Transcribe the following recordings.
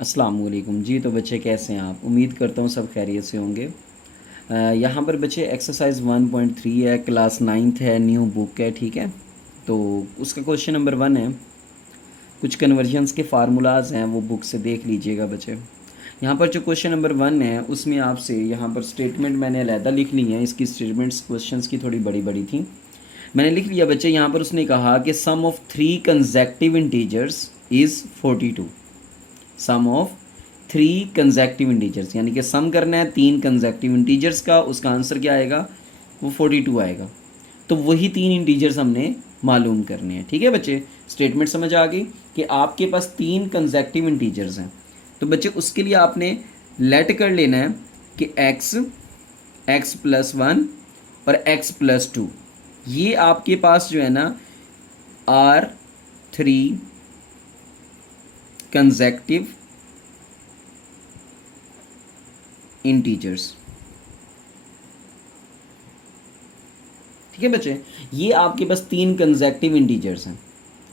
अस्सलाम वालेकुम जी। तो बच्चे कैसे हैं आप? उम्मीद करता हूँ सब खैरियत से होंगे। यहाँ पर बच्चे एक्सरसाइज 1.3 है, क्लास 9th है, न्यू बुक है, ठीक है। तो उसका क्वेश्चन नंबर 1 है। कुछ कन्वर्जन्स के फार्मूलाज हैं, वो बुक से देख लीजिएगा बच्चे। यहाँ पर जो क्वेश्चन नंबर 1 है उसमें आपसे यहाँ पर स्टेटमेंट मैंने अलहदा लिख ली है। इसकी स्टेटमेंट्स क्वेश्चंस की थोड़ी बड़ी बड़ी थी, मैंने लिख लिया बच्चे। यहाँ पर उसने कहा कि sum of 3 consecutive integers is 42। Sum of 3 consecutive integers, यानी कि सम करना है 3 कंसेक्टिव इंटीजर्स का, उसका आंसर क्या आएगा? वो 42 आएगा। तो वही 3 इंटीजर्स हमने मालूम करने हैं, ठीक है बच्चे। स्टेटमेंट समझ आ गई कि आपके पास 3 कंसेक्टिव इंटीजर्स हैं। तो बच्चे उसके लिए आपने लेट कर लेना है कि x+1 और x+2, ये आपके पास जो है ना आर 3 कंसेक्टिव इंटीजर्स, ठीक है बच्चे। ये आपके पास 3 कंसेक्टिव इंटीजर्स हैं,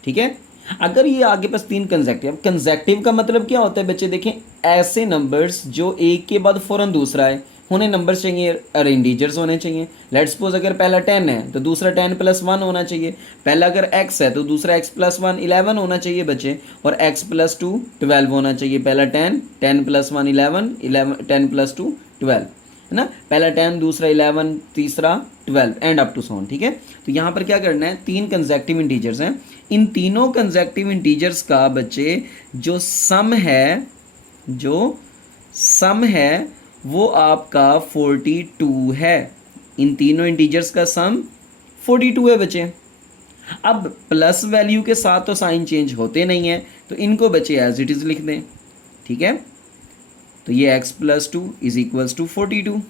ठीक है। अगर ये आपके पास 3 कंसेक्टिव, कंसेक्टिव का मतलब क्या होता है बच्चे? देखें, ऐसे नंबर्स जो एक के बाद फ़ौरन दूसरा है, उन्हें नंबर्स चाहिए और इंटीजर्स होने चाहिए। लेट्स सपोज अगर पहला 10 है तो दूसरा 10+1 होना चाहिए। पहला अगर x है तो दूसरा x+1 11 होना चाहिए बच्चे, और x+2 12 होना चाहिए। पहला 10, 10+1 11, 11 10+2 12, है ना। पहला 10, दूसरा 11, तीसरा 12, and up to so on, ठीक है। तो यहाँ पर क्या करना है, 3 कंसेक्टिव इंटीजर्स हैं। इन तीनों कंसेक्टिव इंटीजर्स का बच्चे जो सम है वो आपका 42 है। इन तीनों इंटीजर्स का सम 42 है बच्चे। अब प्लस वैल्यू के साथ तो साइन चेंज होते नहीं है, तो इनको बच्चे एज इट इज़ लिख दें, ठीक है। तो ये x+2 = 42।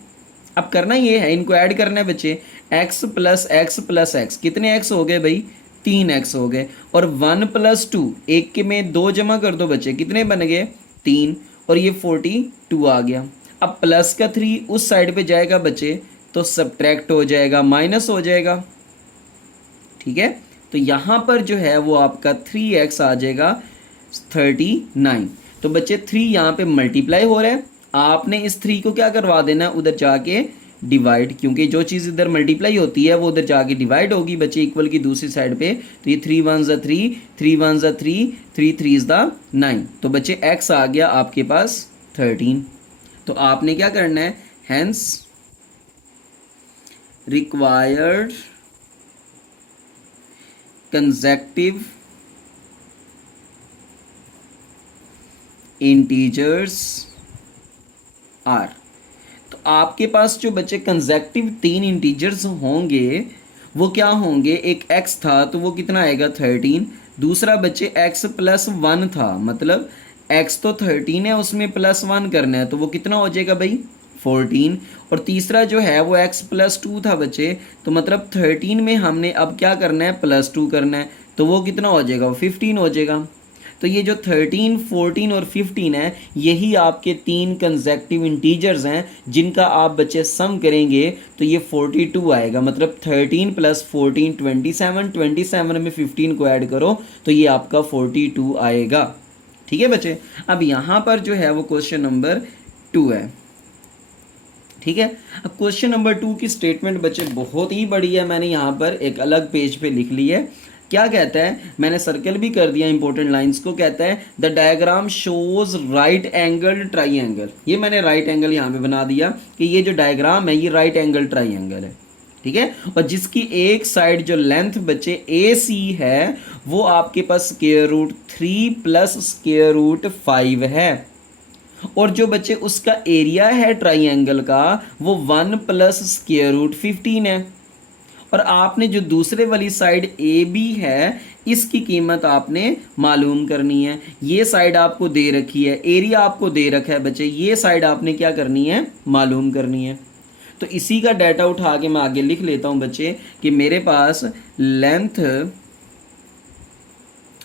अब करना ये है, इनको ऐड करना है बच्चे। x+x+x, कितने x हो गए भाई? 3x हो गए। और 1+2, एक के में 2 जमा कर दो बच्चे, कितने बन गए? 3। और ये 42 आ गया। अब प्लस का 3 उस साइड पे जाएगा बच्चे, तो सब्ट्रैक्ट हो जाएगा, माइनस हो जाएगा, ठीक है। तो यहाँ पर जो है वो आपका 3x आ जाएगा 39। तो बच्चे 3 यहाँ पे मल्टीप्लाई हो रहा है, आपने इस 3 को क्या करवा देना है, उधर जाके डिवाइड, क्योंकि जो चीज़ इधर मल्टीप्लाई होती है वो उधर जाके डिवाइड होगी बच्चे, इक्वल की दूसरी साइड पे। तो ये 3 1 ज़ा 3, 3 1 ज़ा 3, 3 3 ज़ा 9। तो बच्चे x आ गया आपके पास 13। तो आपने क्या करना है, hence required consecutive integers are. तो आपके पास जो बच्चे कंसेक्टिव 3 इंटीजर्स होंगे वो क्या होंगे? एक x था तो वो कितना आएगा? 13। दूसरा बच्चे x+1 था, मतलब x तो 13 है, उसमें +1 करना है, तो वो कितना हो जाएगा भाई? 14। और तीसरा जो है वो x+2 था बच्चे, तो मतलब 13 में हमने अब क्या करना है? +2 करना है, तो वो कितना हो जाएगा? 15 हो जाएगा। तो ये जो 13, 14 और 15 है, यही आपके 3 कंसेक्टिव इंटीजर्स हैं जिनका आप बच्चे सम करेंगे तो ये 42 आएगा। मतलब 13 + 14 27, 27 में 15 को ऐड करो तो ये आपका 42 आएगा, ठीक है बच्चे। अब यहाँ पर जो है वो क्वेश्चन नंबर 2 है, ठीक है। अब क्वेश्चन नंबर 2 की स्टेटमेंट बच्चे बहुत ही बड़ी है, मैंने यहाँ पर एक अलग पेज पे लिख ली है। क्या कहता है, मैंने सर्कल भी कर दिया इंपॉर्टेंट लाइंस को। कहता है the diagram shows right angle triangle. ये मैंने राइट एंगल यहाँ पे बना दिया कि ये जो डायग्राम है ये राइट एंगल ट्राइंगल है, ठीक है। और जिसकी एक साइड जो लेंथ बच्चे ए सी है वो आपके पास √3 + √5 है। और जो बच्चे उसका एरिया है ट्राइंगल का वो 1 + √15 है। और आपने जो दूसरे वाली साइड ए बी है इसकी कीमत आपने मालूम करनी है। ये साइड आपको दे रखी है, एरिया आपको दे रखा है बच्चे, ये साइड आपने क्या करनी है? मालूम करनी है। तो इसी का डाटा उठा के मैं आगे लिख लेता हूं बच्चे कि मेरे पास लेंथ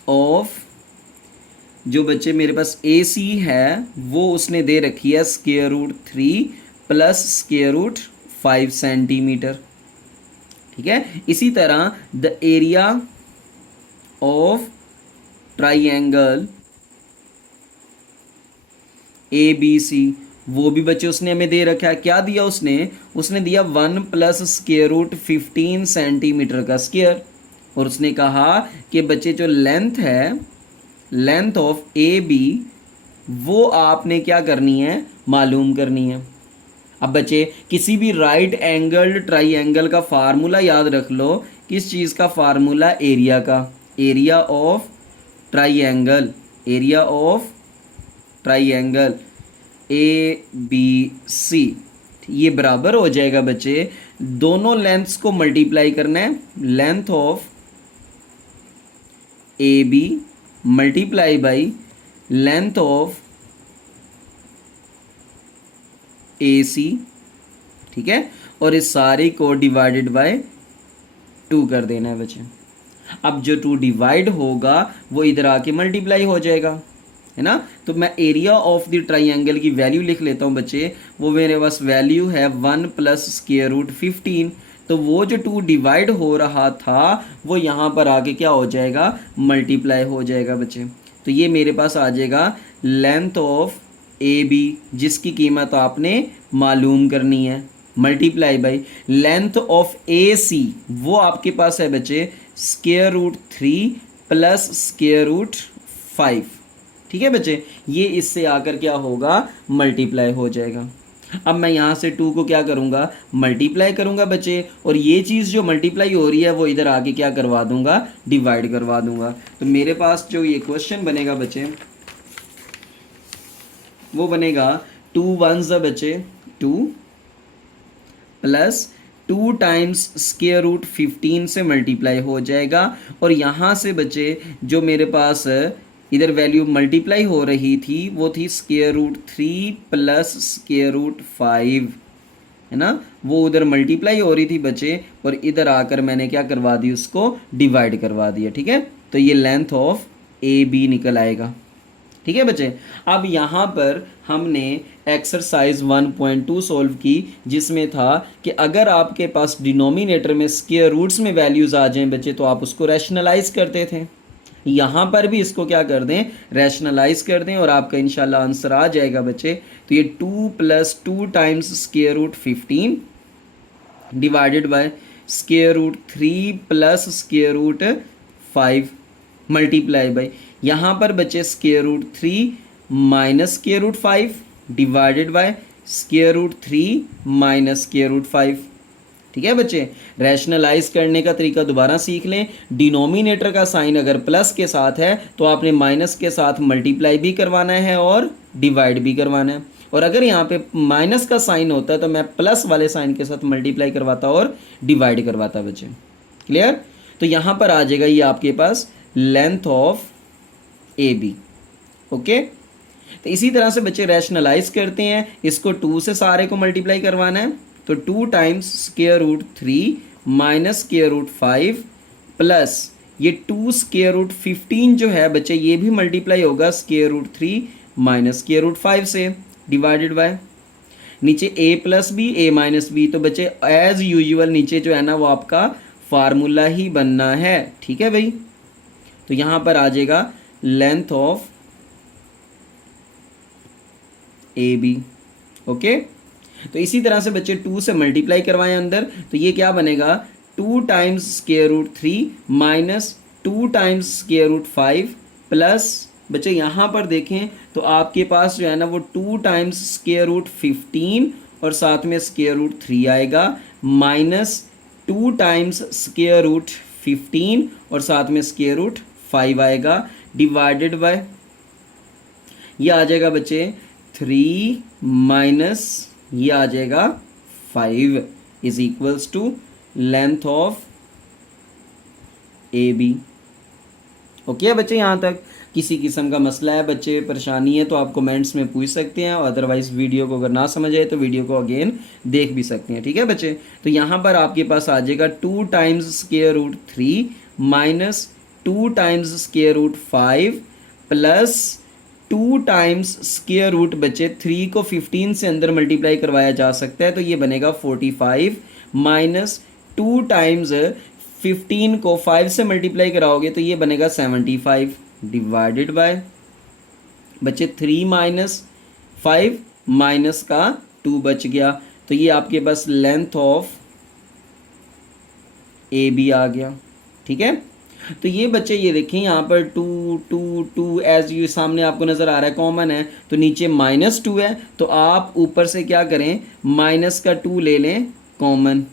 ऑफ जो बच्चे मेरे पास ए सी है वो उसने दे रखी है √3 + √5 सेंटीमीटर, ठीक है। इसी तरह the area of triangle A B C, वो भी बच्चे उसने हमें दे रखा है। क्या दिया उसने? उसने दिया 1 प्लस स्क्वायर रूट 15 सेंटीमीटर का स्क्वायर। और उसने कहा कि बच्चे जो लेंथ है, लेंथ ऑफ ए बी, वो आपने क्या करनी है? मालूम करनी है। अब बच्चे किसी भी राइट एंगल्ड ट्राइंगल का फार्मूला याद रख लो। किस चीज़ का फार्मूला? एरिया का। Area of triangle, area of triangle A B C, ये बराबर हो जाएगा बच्चे, दोनों लेंथ्स को मल्टीप्लाई करना है। Length of A B multiply by length of A C, ठीक है। और इस सारे को डिवाइडेड बाय 2 कर देना है बच्चे। अब जो 2 डिवाइड होगा वो इधर आके मल्टीप्लाई हो जाएगा, है ना। तो मैं एरिया ऑफ द ट्राइंगल की वैल्यू लिख लेता हूँ बच्चे। वो मेरे पास वैल्यू है 1 प्लस स्क्वायर रूट 15। तो वो जो 2 डिवाइड हो रहा था वो यहाँ पर आके क्या हो जाएगा? मल्टीप्लाई हो जाएगा बच्चे। तो ये मेरे पास आ जाएगा लेंथ ऑफ ए बी, जिसकी कीमत आपने मालूम करनी है, multiply by length of A C, वो आपके पास है बच्चे square root 3 plus square root 5। ठीक है बच्चे, ये इससे आकर क्या होगा? मल्टीप्लाई हो जाएगा। अब मैं यहाँ से 2 को क्या करूँगा? मल्टीप्लाई करूँगा बच्चे। और ये चीज़ जो मल्टीप्लाई हो रही है वो इधर आके क्या करवा दूंगा? डिवाइड करवा दूंगा। तो मेरे पास जो ये क्वेश्चन बनेगा बच्चे, वो बनेगा 2 1 बच्चे 2 प्लस 2 टाइम्स स्क्वायर रूट 15 से मल्टीप्लाई हो जाएगा। और यहाँ से बच्चे जो मेरे पास इधर वैल्यू मल्टीप्लाई हो रही थी वो थी square root 3 plus square root 5, है ना। वो उधर मल्टीप्लाई हो रही थी बच्चे, और इधर आकर मैंने क्या करवा दी? उसको डिवाइड करवा दिया। ठीक है, तो ये लेंथ ऑफ ए बी निकल आएगा। ठीक है बच्चे, अब यहाँ पर हमने एक्सरसाइज 1.2 सॉल्व की, जिसमें था कि अगर आपके पास डिनोमिनेटर में स्क्वायर रूट्स में वैल्यूज़ आ जाएं बच्चे तो आप उसको रैशनलाइज करते थे। यहाँ पर भी इसको क्या कर दें? रैशनलाइज कर दें, और आपका इंशाल्लाह आंसर आ जाएगा बच्चे। तो ये 2 plus 2 times square root 15 divided by square root 3 plus square root 5 multiply by यहाँ पर बचे square root 3 minus square root 5 divided by square root 3 minus square root 5। ठीक है बच्चे, रैशनलाइज करने का तरीका दोबारा सीख लें। डिनोमिनेटर का साइन अगर प्लस के साथ है तो आपने माइनस के साथ मल्टीप्लाई भी करवाना है और डिवाइड भी करवाना है। और अगर यहाँ पे माइनस का साइन होता है तो मैं प्लस वाले साइन के साथ मल्टीप्लाई करवाता और डिवाइड करवाता बच्चे। क्लियर? तो यहाँ पर आ जाएगा ये आपके पास length of A B. Okay, तो इसी तरह से बच्चे रैशनलाइज करते हैं। इसको 2 से सारे को मल्टीप्लाई करवाना है, तो 2 times square root 3 minus square root 5 plus ये 2 स्क्वायर रूट 15 जो है बच्चे ये भी मल्टीप्लाई होगा square root 3 minus square root 5 से, डिवाइडेड बाय नीचे a plus B A minus B. तो बच्चे एज यूजुअल नीचे जो है ना वो आपका फार्मूला ही बनना है। ठीक है भाई, तो यहाँ पर आ जाएगा length of A B. Okay, तो इसी तरह से बच्चे 2 से मल्टीप्लाई करवाएं अंदर, तो ये क्या बनेगा? 2 times square root 3 minus 2 times square root 5 plus बच्चे यहाँ पर देखें तो आपके पास जो है ना वो 2 टाइम्स स्क्वायर रूट 15 और साथ में स्क्वायर रूट 3 आएगा, माइनस 2 टाइम्स स्क्वायर रूट 15 और साथ में स्क्वायर रूट 5 आएगा, डिवाइडेड बाय ये आ जाएगा बच्चे 3 माइनस ये आ जाएगा 5 is equals to length of A B. Okay बच्चे, यहाँ तक किसी किस्म का मसला है बच्चे, परेशानी है तो आप कमेंट्स में पूछ सकते हैं, अदरवाइज़ वीडियो को अगर ना समझ आए तो वीडियो को अगेन देख भी सकते हैं। ठीक है बच्चे, तो यहाँ पर आपके पास आ जाएगा 2 times square root 3 minus 2 times square root 5 plus 2 times square root बच्चे 3 को 15 से अंदर मल्टीप्लाई करवाया जा सकता है तो ये बनेगा 45 माइनस 2 टाइम्स 15 को 5 से मल्टीप्लाई कराओगे तो ये बनेगा 75 डिवाइडेड बाय बच्चे 3 माइनस 5 माइनस का 2 बच गया, तो ये आपके पास लेंथ ऑफ ए बी आ गया। ठीक है, तो ये बच्चे ये देखें यहाँ पर 2 2 2 एज यू सामने आपको नज़र आ रहा है, कॉमन है, तो नीचे -2 है, तो आप ऊपर से क्या करें, माइनस का 2 ले लें कॉमन।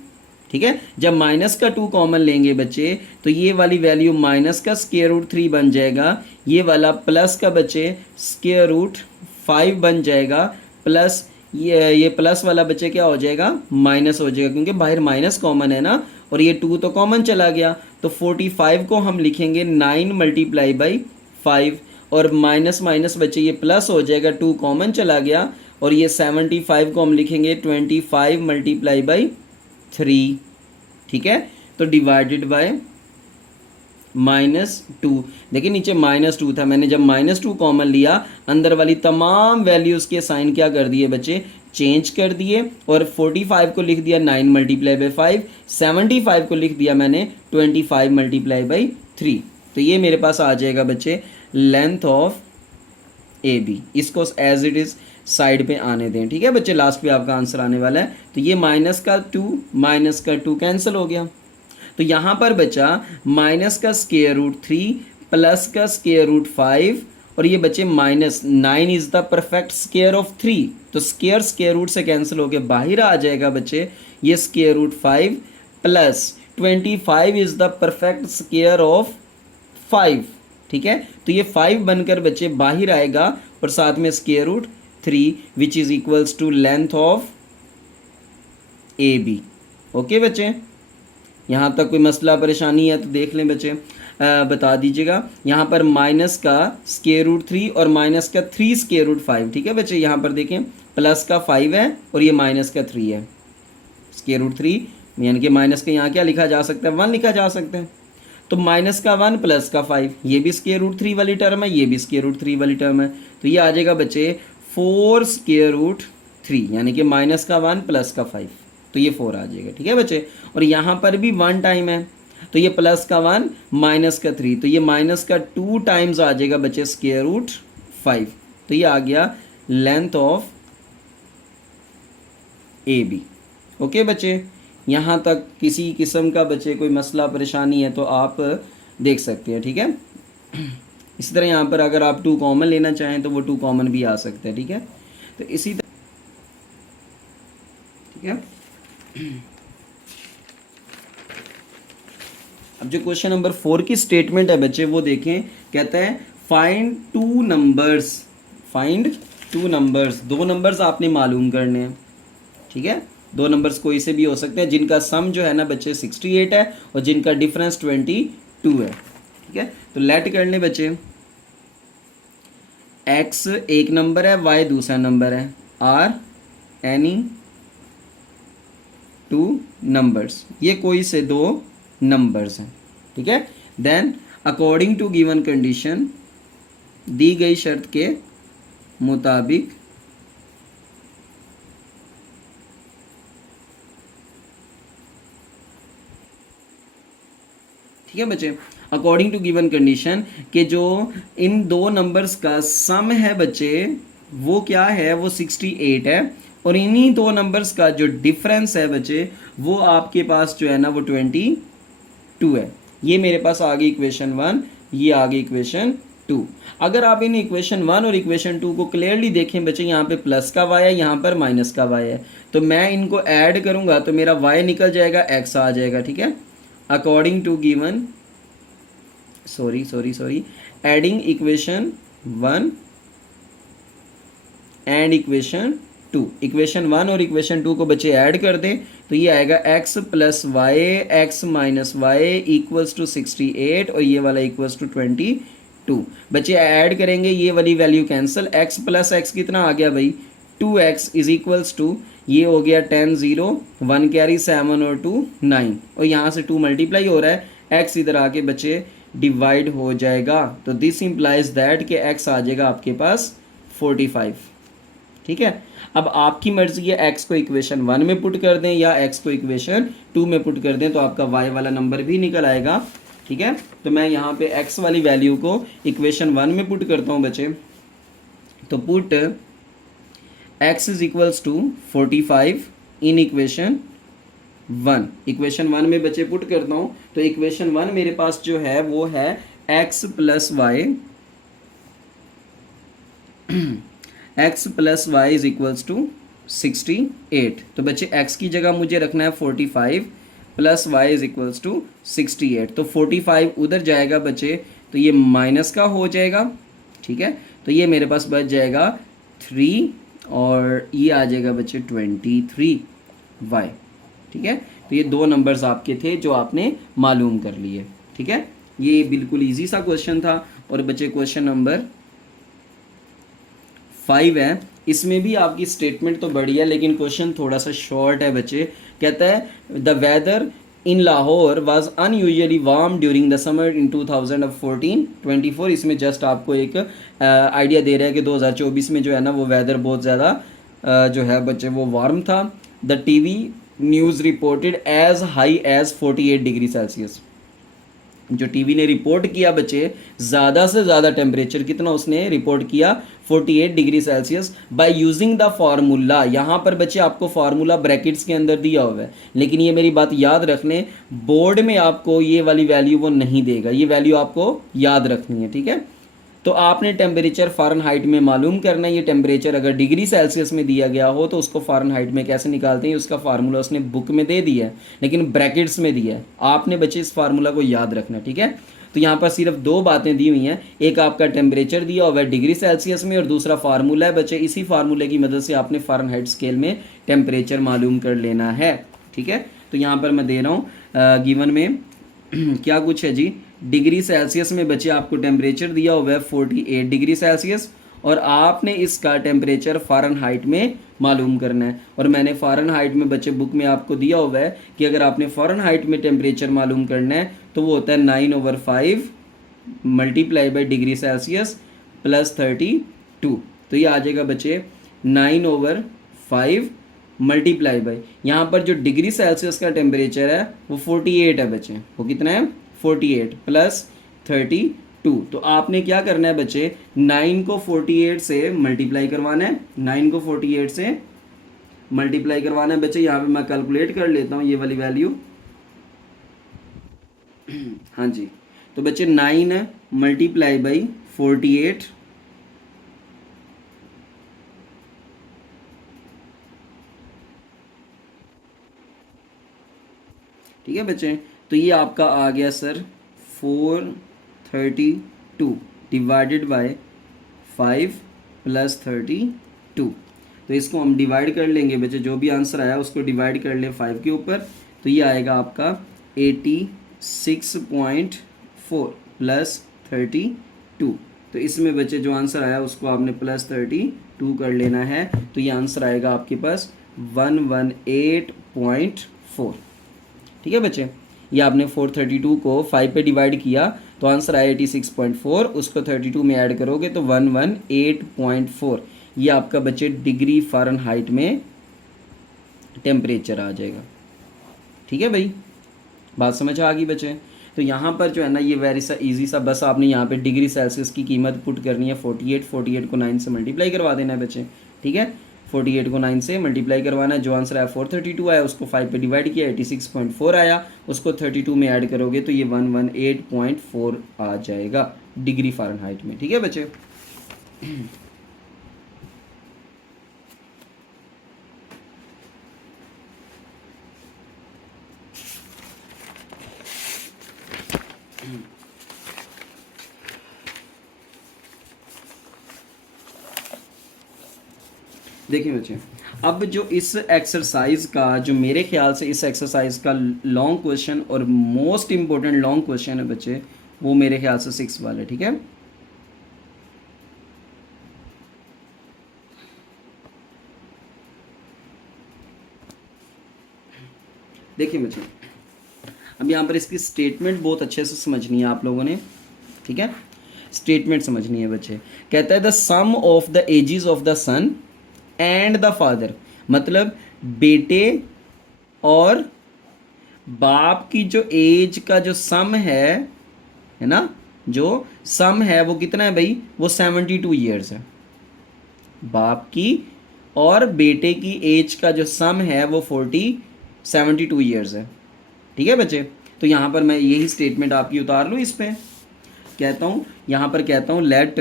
ठीक है, जब माइनस का 2 कॉमन लेंगे बच्चे तो ये वाली वैल्यू माइनस का स्क्वायर रूट 3 बन जाएगा, ये वाला प्लस का बच्चे स्क्वायर रूट 5 बन जाएगा, प्लस ये प्लस वाला बच्चे क्या हो जाएगा, माइनस हो जाएगा, क्योंकि बाहर माइनस कॉमन है ना, और ये 2 तो कॉमन चला गया, तो 45 को हम लिखेंगे 9 मल्टीप्लाई बाई 5, और माइनस माइनस बच्चे ये प्लस हो जाएगा, 2 कॉमन चला गया, और ये 75 को हम लिखेंगे 25 मल्टीप्लाई बाई 3। ठीक है, तो डिवाइडेड बाय -2, देखिए नीचे -2 था, मैंने जब -2 कॉमन लिया, अंदर वाली तमाम वैल्यूज़ के साइन क्या कर दिए बच्चे, चेंज कर दिए, और 45 को लिख दिया 9 मल्टीप्लाई बाई 5, 75 को लिख दिया मैंने 25 मल्टीप्लाई बाई 3, तो ये मेरे पास आ जाएगा बच्चे लेंथ ऑफ ए बी। इसको एज इट इज़ साइड पे आने दें। ठीक है बच्चे, लास्ट पे आपका आंसर आने वाला है, तो ये माइनस का टू कैंसिल हो गया, तो यहाँ पर बचा माइनस का स्क्वायर रूट 3 प्लस का स्क्वायर रूट 5, और ये बचे -9 is the perfect square of 3, तो स्क्वायर रूट से कैंसिल होकर बाहर आ जाएगा बच्चे ये square root 5 plus 25 is the perfect square of 5। ठीक है, तो ये 5 बनकर बच्चे बाहर आएगा, और साथ में square root 3 which is equals to length of A B. Okay बच्चे, यहाँ तक कोई मसला परेशानी है तो देख लें बच्चे, बता दीजिएगा। यहाँ पर माइनस का स्क्वायर रूट 3 और माइनस का 3 स्क्वायर रूट 5। ठीक है बच्चे, यहाँ पर देखें प्लस का 5 है और ये माइनस का 3 है, स्क्वायर रूट 3 यानी कि माइनस का यहाँ क्या लिखा जा सकता है, 1 लिखा जा सकता है, तो माइनस का 1 प्लस का 5, ये भी स्क्वायर रूट 3 वाली टर्म है, ये भी स्क्वायर रूट 3 वाली टर्म है, तो ये आ जाएगा बच्चे 4 स्क्वायर रूट 3, यानी कि माइनस का 1 प्लस का 5, तो ये 4 आ जाएगा। ठीक है बच्चे, और यहाँ पर भी 1 टाइम है, तो ये प्लस का 1 माइनस का 3, तो ये माइनस का 2 टाइम्स आ जाएगा बच्चे स्क्वायर रूट 5, तो ये आ गया length of A B. Okay बच्चे, यहाँ तक किसी किस्म का बच्चे कोई मसला परेशानी है तो आप देख सकते हैं। ठीक है, इसी तरह यहाँ पर अगर आप 2 कॉमन लेना चाहें तो वो 2 कॉमन भी आ सकते हैं। ठीक है, तो इसी तरह ठीक है। अब जो क्वेश्चन नंबर 4 की स्टेटमेंट है बच्चे वो देखें, कहता है फाइंड 2 नंबर्स, 2 नंबर्स आपने मालूम करने हैं। ठीक है, 2 नंबर्स कोई से भी हो सकते हैं जिनका सम जो है ना बच्चे 68 है और जिनका डिफरेंस 22 है। ठीक है, तो लेट कर लें बच्चे, x एक नंबर है, y दूसरा नंबर है, आर एनी 2 नंबर्स, ये कोई से 2 नंबर्स हैं। ठीक है, then according to given condition, दी गई शर्त के मुताबिक ठीक है बच्चे, अकॉर्डिंग टू गिवन कंडीशन के जो इन 2 नंबर्स का सम है बच्चे वो क्या है, वो 68 है, और इन्हीं 2 नंबर्स का जो डिफरेंस है बच्चे वो आपके पास जो है ना वो 22 है। ये मेरे पास आ गई इक्वेशन 1, ये आ गई इक्वेशन 2। अगर आप इन इक्वेशन 1 और इक्वेशन 2 को क्लियरली देखें बच्चे, यहाँ पे प्लस का y है, यहाँ पर माइनस का y है, तो मैं इनको ऐड करूँगा तो मेरा y निकल जाएगा, x आ जाएगा। ठीक है, according to given sorry adding equation 1 and equation 2, equation 1 और इक्वेशन 2 को बच्चे ऐड कर दें तो ये आएगा x plus y x minus y equals to 68 और ये वाला इक्वल्स टू 22। बच्चे ऐड करेंगे, ये वाली value cancel, x plus x कितना आ गया भाई 2x इज इक्वल्स टू, ये हो गया 10 0 1 कैरी 7 और 2 9, और यहाँ से 2 मल्टीप्लाई हो रहा है, x इधर आके बच्चे डिवाइड हो जाएगा, तो दिस इम्प्लाइज दैट कि x आ जाएगा आपके पास 45। ठीक है, अब आपकी मर्जी है x को इक्वेशन 1 में पुट कर दें या x को इक्वेशन 2 में पुट कर दें, तो आपका y वाला नंबर भी निकल आएगा। ठीक है, तो मैं यहाँ पे x वाली वैल्यू को इक्वेशन 1 में पुट करता हूँ बच्चे, तो put x is equals to 45 in equation 1। Equation 1 में बच्चे पुट करता हूँ, तो इक्वेशन 1 मेरे पास जो है वो है x plus y, x plus y is equals to 68। तो बच्चे x की जगह मुझे रखना है 45 plus y is equals to 68। तो 45 उधर जाएगा बच्चे, तो ये माइनस का हो जाएगा, ठीक है। तो ये मेरे पास बच जाएगा 3 और ये आ जाएगा बच्चे 23y, ठीक है। तो ये दो नंबर्स आपके थे जो आपने मालूम कर लिए, ठीक है। ये बिल्कुल इजी सा क्वेश्चन था। और बच्चे क्वेश्चन नंबर 5 है, इसमें भी आपकी स्टेटमेंट तो बढ़िया, लेकिन क्वेश्चन थोड़ा सा शॉर्ट है बच्चे। कहता है the weather in Lahore was unusually warm during the summer in 2014-24। इसमें जस्ट आपको एक आइडिया दे रहा है कि 2024 में जो है ना वो वेदर बहुत ज़्यादा जो है बच्चे वो वार्म था। The TV news reported as high as 48 degree Celsius. जो टीवी ने रिपोर्ट किया बच्चे, ज़्यादा से ज़्यादा टेम्परेचर कितना उसने रिपोर्ट किया, 48 degree Celsius by using the formula. यहाँ पर बच्चे आपको फार्मूला ब्रैकेट्स के अंदर दिया हुआ है, लेकिन ये मेरी बात याद रखने, बोर्ड में आपको ये वाली वैल्यू वो नहीं देगा, ये वैल्यू आपको याद रखनी है, ठीक है। तो आपने टेम्परेचर फ़ारेनहाइट में मालूम करना है। ये टेम्परेचर अगर डिग्री सेल्सियस में दिया गया हो तो उसको फ़ारेनहाइट में कैसे निकालते हैं, उसका फार्मूला उसने बुक में दे दिया है, लेकिन ब्रैकेट्स में दिया है। आपने बच्चे इस फार्मूला को याद रखना, ठीक है। तो यहाँ पर सिर्फ दो बातें दी हुई हैं, एक आपका टेम्परेचर दिया हुआ है डिग्री सेल्सियस में, और दूसरा फार्मूला है बच्चे। इसी फार्मूले की मदद से आपने फ़ारेनहाइट स्केल में टेम्परेचर मालूम कर लेना है, ठीक है। तो यहाँ पर मैं दे रहा हूँ गिवन में क्या कुछ है जी। डिग्री सेल्सियस में बच्चे आपको टेम्परेचर दिया हुआ है 48 डिग्री सेल्सियस, और आपने इसका टेम्परेचर फ़ारेनहाइट में मालूम करना है। और मैंने फ़ारेनहाइट में बच्चे बुक में आपको दिया हुआ है कि अगर आपने फ़ारेनहाइट में टेम्परेचर मालूम करना है तो वो होता है 9/5 multiply by degree Celsius plus 32। तो ये आ जाएगा बच्चे 9/5 मल्टीप्लाई बाई, यहाँ पर जो डिग्री सेल्सियस का टेम्परेचर है वो 48 है बच्चे। वो कितना है, 48 प्लस 32। तो आपने क्या करना है बच्चे, 9 को 48 से मल्टीप्लाई करवाना है, 9 को 48 से मल्टीप्लाई करवाना है बच्चे। यहाँ पे मैं कैलकुलेट कर लेता हूँ ये वाली वैल्यू। हाँ जी, तो बच्चे 9 मल्टीप्लाई बाई 48, ठीक है बच्चे। तो ये आपका आ गया सर 432 डिवाइडेड बाय 5 प्लस 32। तो इसको हम डिवाइड कर लेंगे बच्चे, जो भी आंसर आया उसको डिवाइड कर ले 5 के ऊपर, तो ये आएगा आपका 86.4 प्लस 32। तो इसमें बच्चे जो आंसर आया उसको आपने प्लस 32 कर लेना है, तो ये आंसर आएगा आपके पास 118.4, ठीक है बच्चे। ये आपने 432 को 5 पे डिवाइड किया तो आंसर आया 86.4, उसको 32 में ऐड करोगे तो 118.4। ये आपका बच्चे डिग्री फ़ारेनहाइट में टेम्परेचर आ जाएगा, ठीक है भाई, बात समझ आ गई बच्चे। तो यहाँ पर जो है ना ये वेरी सा इजी सा, बस आपने यहाँ पे डिग्री सेल्सियस की कीमत पुट करनी है 48 को 9 से मल्टीप्लाई करवा देना है बच्चे, ठीक है। 48 को 9 से मल्टीप्लाई करवाना है, जो आंसर आया 432 आया उसको 5 पे डिवाइड किया 86.4 आया, उसको 32 में ऐड करोगे तो ये 118.4 आ जाएगा डिग्री फ़ारेनहाइट में, ठीक है बच्चे। देखिए बच्चे, अब जो इस एक्सरसाइज का, जो मेरे ख्याल से इस एक्सरसाइज का लॉन्ग क्वेश्चन और मोस्ट इम्पोर्टेंट लॉन्ग क्वेश्चन है बच्चे, वो मेरे ख्याल से 6 वाला, ठीक है। देखिए बच्चे, अब यहाँ पर इसकी स्टेटमेंट बहुत अच्छे से समझनी है आप लोगों ने, ठीक है। स्टेटमेंट समझनी है बच्चे। कहता है the sum of the ages of the sun and the father, मतलब बेटे और बाप की जो एज का जो सम है ना, जो सम है वो कितना है भाई, वो 72 ईयर्स है। बाप की और बेटे की एज का जो सम है वो 72 ईयर्स है। ठीक है बच्चे, तो यहाँ पर मैं यही स्टेटमेंट आपकी उतार लूँ इस पे, कहता हूँ यहाँ पर कहता हूँ let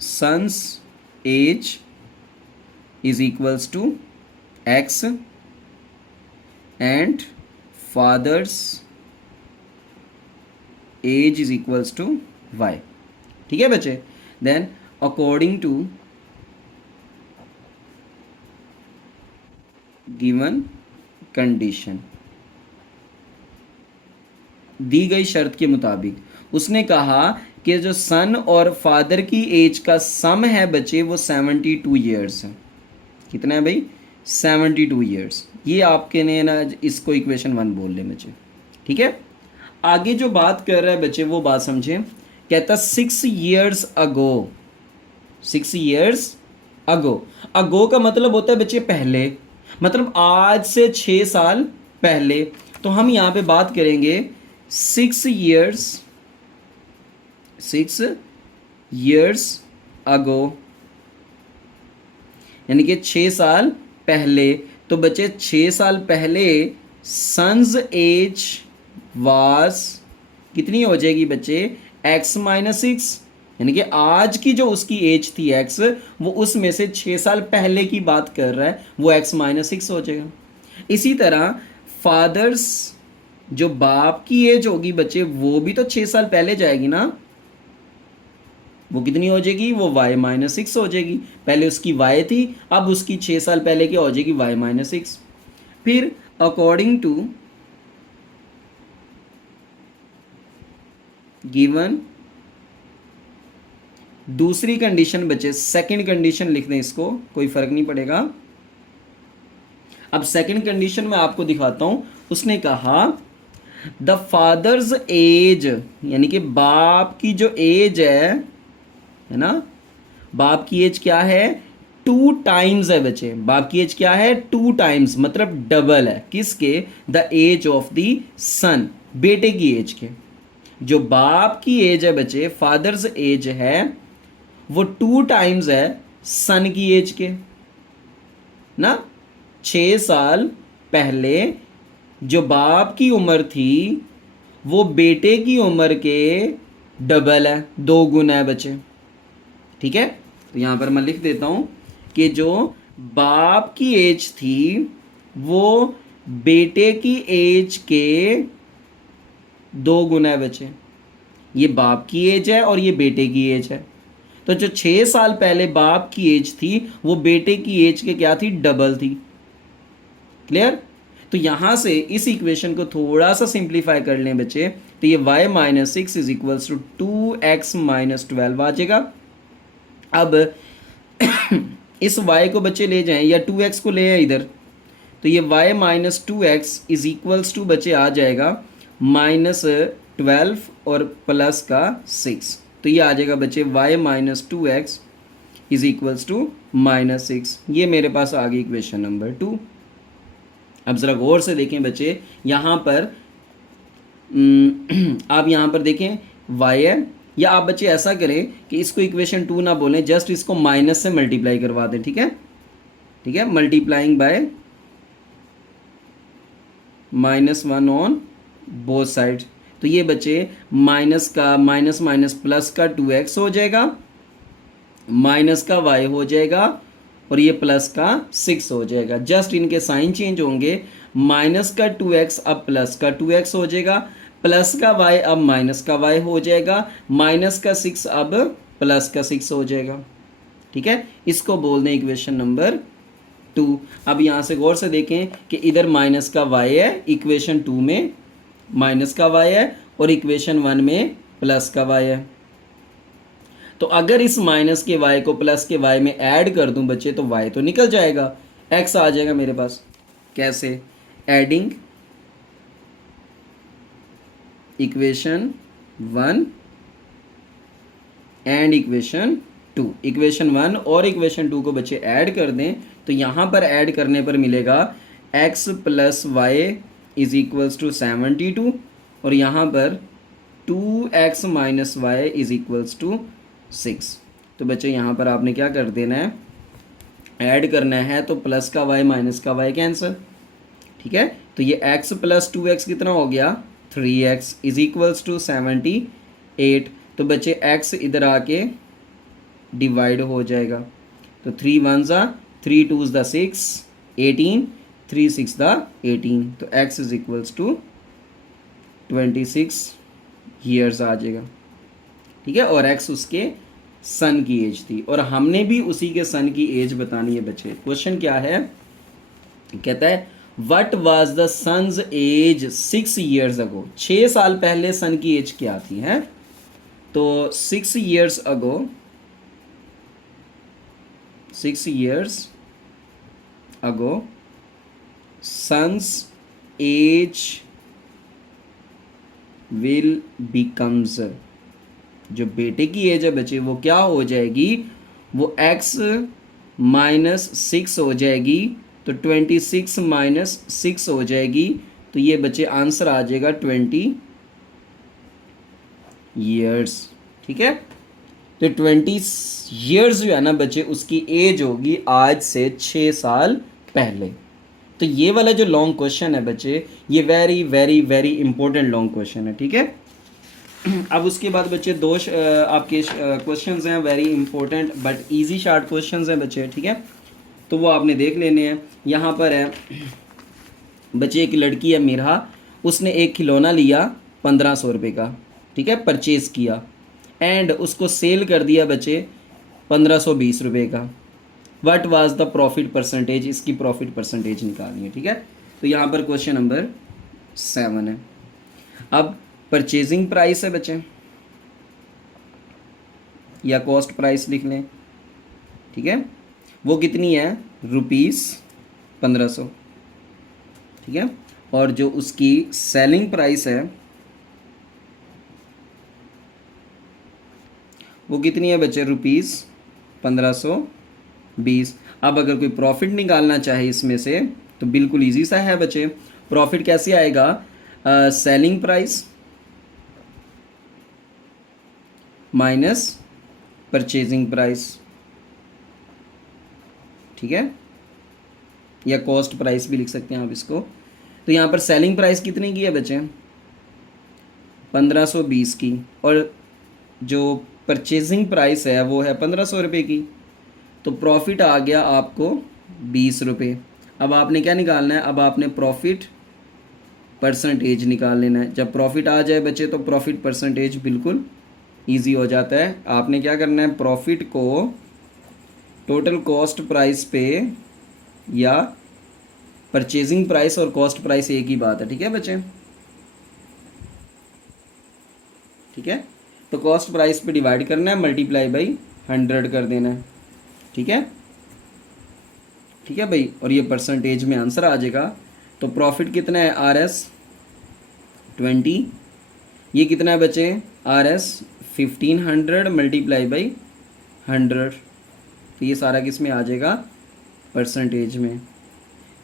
son's age is equals to X and father's age is equals to Y. ठीक है बच्चे, then according to given condition, दी गई शर्त के मुताबिक उसने कहा कि जो सन और फादर की एज का सम है बच्चे वो 72 ईयर्स है। कितना है भाई? 72 ईयर्स। ये आपके ने ना इसको इक्वेशन 1 बोल ले बच्चे। ठीक है, आगे जो बात कर रहा है बच्चे वो बात समझे। कहता 6 ईयर्स अगो, 6 ईयर्स अगो। अगो का मतलब होता है बच्चे पहले, मतलब आज से 6 साल पहले। तो हम यहाँ पे बात करेंगे 6 ईयर्स अगो, यानी कि 6 साल पहले। तो बच्चे 6 साल पहले सन्स एज वास कितनी हो जाएगी बच्चे? x माइनस 6, यानी कि आज की जो उसकी एज थी x, वो उसमें से 6 साल पहले की बात कर रहा है, वो x माइनस 6 हो जाएगा। इसी तरह फादर्स, जो बाप की एज होगी बच्चे, वो भी तो 6 साल पहले जाएगी ना, वो कितनी हो जाएगी? वो y माइनस 6 हो जाएगी। पहले उसकी y थी, अब उसकी 6 साल पहले क्या हो जाएगी? y minus 6। फिर अकॉर्डिंग टू गिवन दूसरी कंडीशन बच्चे, सेकंड कंडीशन लिख दें इसको, कोई फर्क नहीं पड़ेगा। अब सेकंड कंडीशन में आपको दिखाता हूं। उसने कहा द फादर्स एज, यानी कि बाप की जो एज है ना, बाप की एज क्या है? 2 टाइम्स है बच्चे। बाप की एज क्या है? 2 टाइम्स, मतलब डबल है। किसके? द एज ऑफ द सन, बेटे की एज के। जो बाप की एज है बच्चे, फादर्स एज है, वो 2 टाइम्स है सन की एज के ना। 6 साल पहले जो बाप की उम्र थी वो बेटे की उम्र के डबल है, 2 गुना है बच्चे। ठीक है, तो यहाँ पर मैं लिख देता हूँ कि जो बाप की एज थी वो बेटे की एज के 2 गुना है बच्चे। ये बाप की एज है और ये बेटे की एज है। तो जो 6 साल पहले बाप की एज थी वो बेटे की एज के क्या थी? डबल थी। क्लियर? तो यहां से इस इक्वेशन को थोड़ा सा सिंप्लीफाई कर लें बच्चे, तो ये y minus 6 is equals to 2x minus 12 आ जाएगा। अब इस y को बच्चे ले जाएं या 2x को ले आए इधर, तो ये y minus 2x is equals to बच्चे आ जाएगा माइनस 12 और प्लस का 6। तो ये आ जाएगा बच्चे y minus 2x is equals to minus 6। ये मेरे पास आ गई इक्वेशन नंबर 2। अब ज़रा गौर से देखें बच्चे, यहाँ पर आप यहाँ पर देखें y है, या आप बच्चे ऐसा करें कि इसको इक्वेशन 2 ना बोलें, जस्ट इसको माइनस से मल्टीप्लाई करवा दें। ठीक है, ठीक है, multiplying by -1 on both side. तो ये बच्चे माइनस का माइनस माइनस प्लस का 2x हो जाएगा, माइनस का y हो जाएगा और ये प्लस का 6 हो जाएगा। जस्ट इनके साइन चेंज होंगे, माइनस का 2x अब प्लस का 2x हो जाएगा, प्लस का y अब माइनस का y हो जाएगा, माइनस का 6 अब प्लस का 6 हो जाएगा। ठीक है, इसको बोल दें इक्वेशन नंबर 2। अब यहाँ से गौर से देखें कि इधर माइनस का y है, इक्वेशन 2 में माइनस का y है और इक्वेशन 1 में प्लस का y है। तो अगर इस माइनस के y को प्लस के y में ऐड कर दूं बच्चे, तो y तो निकल जाएगा, x आ जाएगा मेरे पास। कैसे? Adding equation 1 and equation 2। Equation 1 और इक्वेशन 2 को बच्चे ऐड कर दें, तो यहाँ पर ऐड करने पर मिलेगा x plus y is equals to 72 और यहाँ पर 2x minus y is equals to 6। तो बच्चे यहाँ पर आपने क्या कर देना है? ऐड करना है तो प्लस का वाई माइनस का वाई कैंसिल, ठीक है। तो ये x प्लस 2x कितना हो गया 3x इज इक्वल्स टू 78। तो बच्चे x इधर आके डिवाइड हो जाएगा, तो 3 1 ज़ा 3 2 ज़ा 6 18 3 6 ज़ा 18, तो x is equals to 26 years आ जाएगा, ठीक है। और x उसके सन की एज थी और हमने भी उसी के सन की एज बतानी है बच्चे। क्वेश्चन क्या है, कहता है what was the son's age 6 years ago. 6 साल पहले सन की एज क्या थी, है। तो 6 years ago, 6 years ago son's age will becomes, जो बेटे की एज है बच्चे वो क्या हो जाएगी, वो x माइनस 6 हो जाएगी, तो 26 माइनस 6 हो जाएगी, तो ये बच्चे आंसर आ जाएगा 20 ईयर्स, ठीक है। तो 20 ईयर्स जो है ना बच्चे उसकी एज होगी आज से 6 साल पहले। तो ये वाला जो लॉन्ग क्वेश्चन है बच्चे ये very very very important long question है, ठीक है। अब उसके बाद बच्चे दो आपके क्वेश्चंस हैं very important but easy short questions हैं बच्चे, ठीक है। तो वो आपने देख लेने हैं। यहाँ पर है बच्चे एक लड़की है मीरा, उसने एक खिलौना लिया 1500 रुपये का, ठीक है, परचेज़ किया एंड उसको सेल कर दिया बच्चे 1520 रुपये का। What was the profit percentage, इसकी प्रॉफिट परसेंटेज निकालनी है, ठीक है। तो यहाँ पर क्वेश्चन नंबर 7 है। अब परचेजिंग प्राइस है बच्चे या कॉस्ट प्राइस लिख लें, ठीक है, वो कितनी है ₹1500, ठीक है। और जो उसकी सेलिंग प्राइस है वो कितनी है बच्चे ₹1520। अब अगर कोई प्रॉफिट निकालना चाहे इसमें से तो बिल्कुल इजी सा है बच्चे। प्रॉफिट कैसे आएगा, selling price minus purchasing price, ठीक है, या कॉस्ट प्राइस भी लिख सकते हैं आप इसको। तो यहाँ पर सेलिंग प्राइस कितने की है बच्चे 1520 की, और जो परचेजिंग प्राइस है वो है 1500 रुपये की। तो प्रॉफिट आ गया आपको 20 रुपये। अब आपने क्या निकालना है, अब आपने प्रॉफिट परसेंटेज निकाल लेना है। जब प्रॉफिट आ जाए बच्चे तो प्रॉफिट परसेंटेज बिल्कुल इजी हो जाता है। आपने क्या करना है, प्रॉफिट को टोटल कॉस्ट प्राइस पे, या परचेजिंग प्राइस और कॉस्ट प्राइस एक ही बात है, ठीक है बच्चे, ठीक है। तो कॉस्ट प्राइस पे डिवाइड करना है, मल्टीप्लाई बाई 100 कर देना है, ठीक है, ठीक है भाई। और ये परसेंटेज में आंसर आ जाएगा। तो प्रॉफिट कितना है RS 20, ये कितना है बच्चे RS 1500 मल्टीप्लाई बाई 100, तो ये सारा किस में आ जाएगा परसेंटेज में।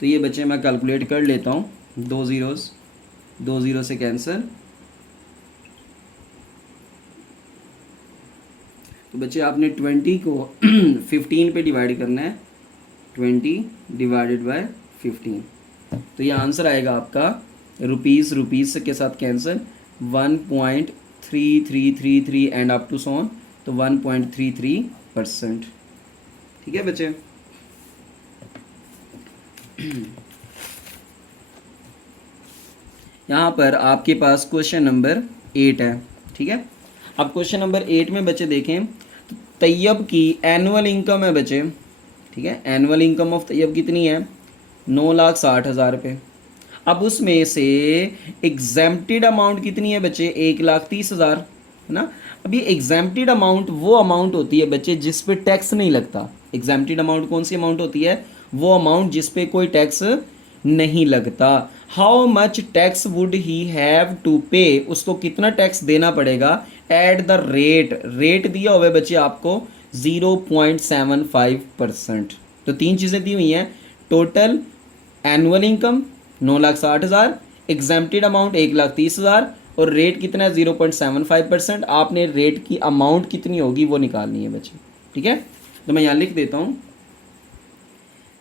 तो ये बच्चे मैं कैलकुलेट कर लेता हूँ, 2 ज़ीरोज़ 2 ज़ीरो से कैंसिल। तो बच्चे आपने 20 को 15 पे डिवाइड करना है, 20 डिवाइडेड बाय 15। तो ये आंसर आएगा आपका रुपीज़ के साथ कैंसिल 1.3333 एंड अप टू सोन, तो 1.33%, ठीक है बच्चे। यहाँ पर आपके पास क्वेश्चन नंबर 8 है, ठीक है। अब क्वेश्चन नंबर 8 में बच्चे देखें तो तैयब की एनुअल इनकम है बच्चे, ठीक है, एनुअल इनकम ऑफ तैयब कितनी है 9,60,000 रुपये। अब उसमें से एग्जेम्प्टेड अमाउंट कितनी है बच्चे 1,30,000, है ना। अब ये एग्जेम्प्टेड अमाउंट वो अमाउंट होती है बच्चे जिस पे टैक्स नहीं लगता। एग्जेम्प्टेड अमाउंट कौन सी अमाउंट होती है, वो अमाउंट जिस पे कोई टैक्स नहीं लगता। How much tax would he have to pay, उसको कितना टैक्स देना पड़ेगा एट द रेट, रेट दिया हुआ है बच्चे आपको 0.75%। तो 3 चीज़ें दी हुई हैं, total annual income 9,60,000, exempted amount 1,30,000 और रेट कितना है 0.75%। आपने रेट की अमाउंट कितनी होगी वो निकालनी है बच्चे, ठीक है। तो मैं यहाँ लिख देता हूँ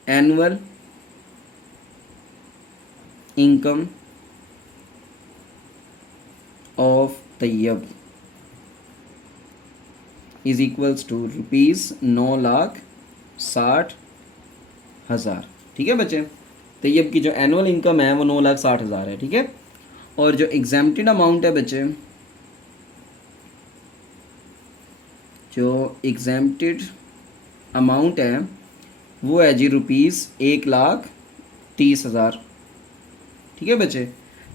annual income of Tayyab is equals to ₹9,60,000। ठीक है बच्चे, तैयब की जो एनुअल इनकम है वो 9,60,000 है। ठीक है, और जो एग्जाम्प्टेड अमाउंट है बच्चे, जो एग्जाम्प्टेड अमाउंट है वो है जी ₹1,30,000। ठीक है बच्चे,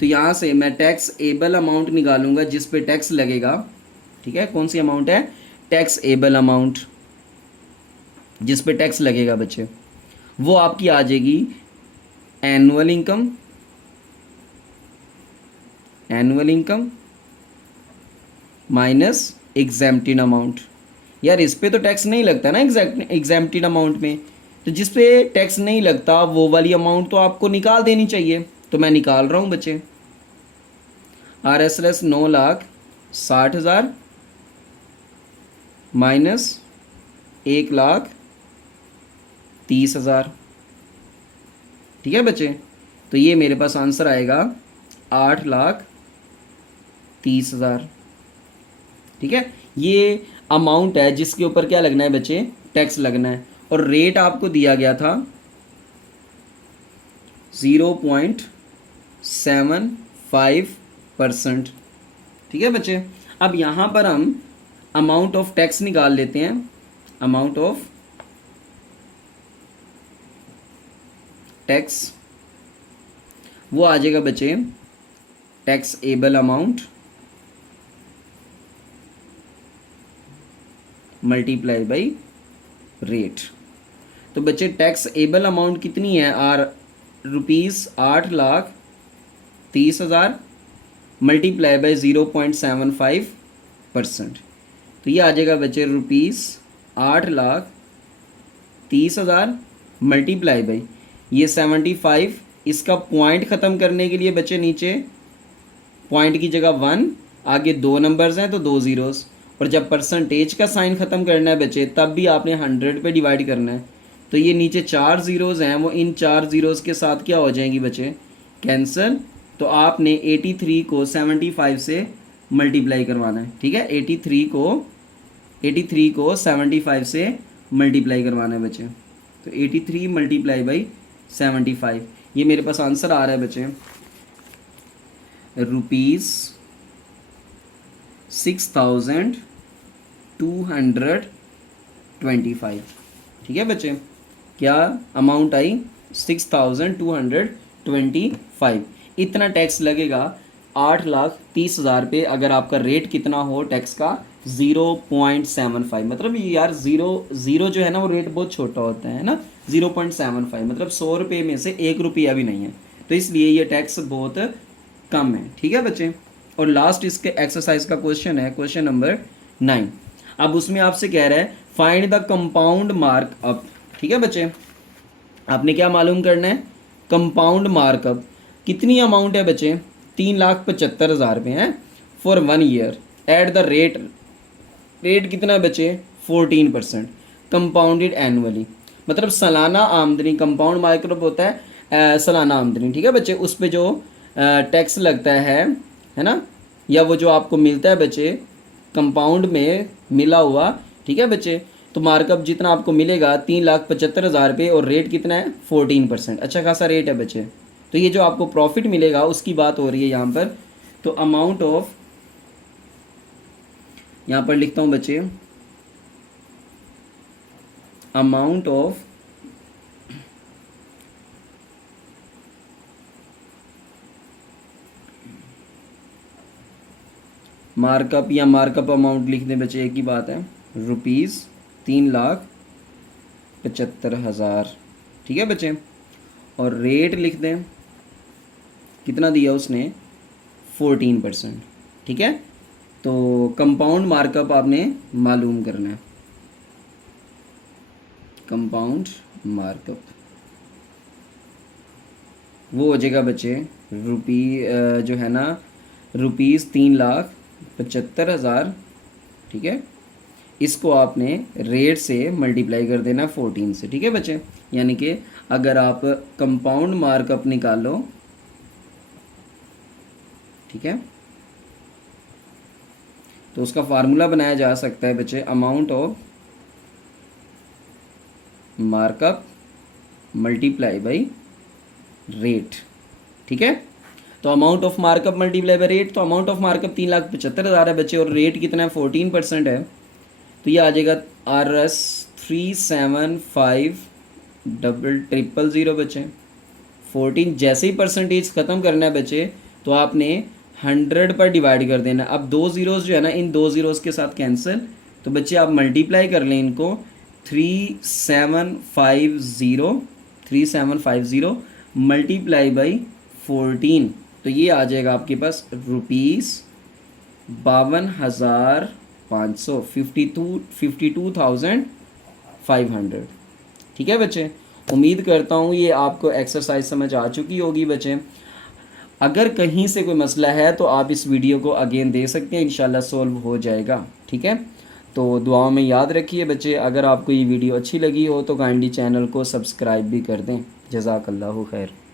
तो यहाँ से मैं टैक्स एबल अमाउंट निकालूंगा जिस पे टैक्स लगेगा। ठीक है, कौन सी अमाउंट है? टैक्स एबल अमाउंट जिस पे टैक्स लगेगा बच्चे, वो आपकी आ जाएगी annual income, annual income minus exempted amount. यार इस पे तो टैक्स नहीं लगता ना एग्जैम्प्टेड अमाउंट में, तो जिस पे टैक्स नहीं लगता वो वाली अमाउंट तो आपको निकाल देनी चाहिए, तो मैं निकाल रहा हूँ बच्चे। RSLS 9,60,000 minus 1,30,000। ठीक है बच्चे, तो ये मेरे पास आंसर आएगा 8,30,000। ठीक है, ये अमाउंट है जिसके ऊपर क्या लगना है बच्चे? टैक्स लगना है, और रेट आपको दिया गया था 0.75%। ठीक है बच्चे, अब यहाँ पर हम अमाउंट ऑफ टैक्स निकाल लेते हैं। अमाउंट ऑफ टैक्स वो आ जाएगा बच्चे tax able amount multiply by rate. तो बच्चे टैक्स एबल अमाउंट कितनी है? ₹8,30,000 मल्टीप्लाई बाई 0.75%। तो ये आ जाएगा बच्चे ₹8,30,000 मल्टीप्लाई बाई ये 75। इसका पॉइंट ख़त्म करने के लिए बच्चे नीचे पॉइंट की जगह 1, आगे 2 नंबर्स हैं तो 2 ज़ीरोज़, और जब परसेंटेज का साइन ख़त्म करना है बच्चे तब भी आपने 100 पे डिवाइड करना है। तो ये नीचे 4 ज़ीरोज़ हैं, वो इन 4 ज़ीरोज़ के साथ क्या हो जाएंगी बच्चे? कैंसिल। तो आपने 83 को 75 से मल्टीप्लाई करवाना है। ठीक है, 83 को 75 से मल्टीप्लाई करवाना है बच्चे। तो 83 मल्टीप्लाई बाई 75, ये मेरे पास आंसर आ रहा है बच्चे ₹6,225। ठीक है बच्चे, क्या अमाउंट आई? 6,225। इतना टैक्स लगेगा 8,30,000 पे अगर आपका रेट कितना हो टैक्स का? 0.75। मतलब यार ज़ीरो जो है ना वो रेट बहुत छोटा होता है ना, 0.75 मतलब 100 रुपये में से 1 रुपया भी नहीं है, तो इसलिए ये टैक्स बहुत कम है। ठीक है बच्चे, और लास्ट इसके एक्सरसाइज का क्वेश्चन है क्वेश्चन नंबर 9। अब उसमें आपसे कह रहा है फाइंड द कंपाउंड मार्कअप। ठीक है बच्चे, आपने क्या मालूम करना है? Compound markup. कितनी अमाउंट है बच्चे? 3,75,000 रुपये हैं for 1 year at the rate. Rate कितना है बच्चे? 14%। कंपाउंडेड एनुअली, मतलब सालाना आमदनी। कंपाउंड मार्कअप होता है सालाना आमदनी। ठीक है बच्चे, उस पर जो टैक्स लगता है ना, या वो जो आपको मिलता है बच्चे कंपाउंड में मिला हुआ। ठीक है बच्चे, तो मार्कअप जितना आपको मिलेगा 3,75,000 रुपये, और रेट कितना है? 14%। अच्छा खासा रेट है बच्चे। तो ये जो आपको प्रॉफिट मिलेगा उसकी बात हो रही है यहाँ पर। तो अमाउंट ऑफ, यहाँ पर लिखता हूँ बच्चे, अमाउंट ऑफ मार्कअप या मार्कअप अमाउंट लिख दें बच्चे, एक ही बात है, ₹3,75,000। ठीक है बच्चे, और रेट लिख दें, कितना दिया उसने? 14%। ठीक है, तो कंपाउंड मार्कअप आपने मालूम करना है। कंपाउंड मार्कअप वो हो जाएगा बच्चे जो है ना ₹3,75,000। ठीक है, इसको आपने रेट से मल्टीप्लाई कर देना 14 से। ठीक है बच्चे, यानी कि अगर आप कंपाउंड मार्कअप निकालो, ठीक है, तो उसका फार्मूला बनाया जा सकता है बच्चे, amount of markup multiply by rate. ठीक है, तो amount of markup multiply by rate, तो अमाउंट ऑफ मार्कअप 3,75,000 है बच्चे और रेट कितना है 14% है, तो ये आ जाएगा RS 375,000 बच्चे। 14 जैसे ही परसेंटेज ख़त्म करना है बच्चे तो आपने 100 पर डिवाइड कर देना। अब 2 ज़ीरोज़ जो है ना, इन 2 ज़ीरोज़ के साथ कैंसिल, तो बच्चे आप मल्टीप्लाई कर लें इनको 3750 मल्टीप्लाई बाई 14, तो ये आ जाएगा आपके पास ₹52,500 52,500। ठीक है बच्चे, उम्मीद करता हूँ ये आपको एक्सरसाइज समझ आ चुकी होगी बच्चे। अगर कहीं से कोई मसला है तो आप इस वीडियो को अगेन दे सकते हैं, इंशाल्लाह सॉल्व हो जाएगा। ठीक है, तो दुआओं में याद रखिए बच्चे। अगर आपको ये वीडियो अच्छी लगी हो तो काइंडली चैनल को सब्सक्राइब भी कर दें। जज़ाकल्लाहु खैर।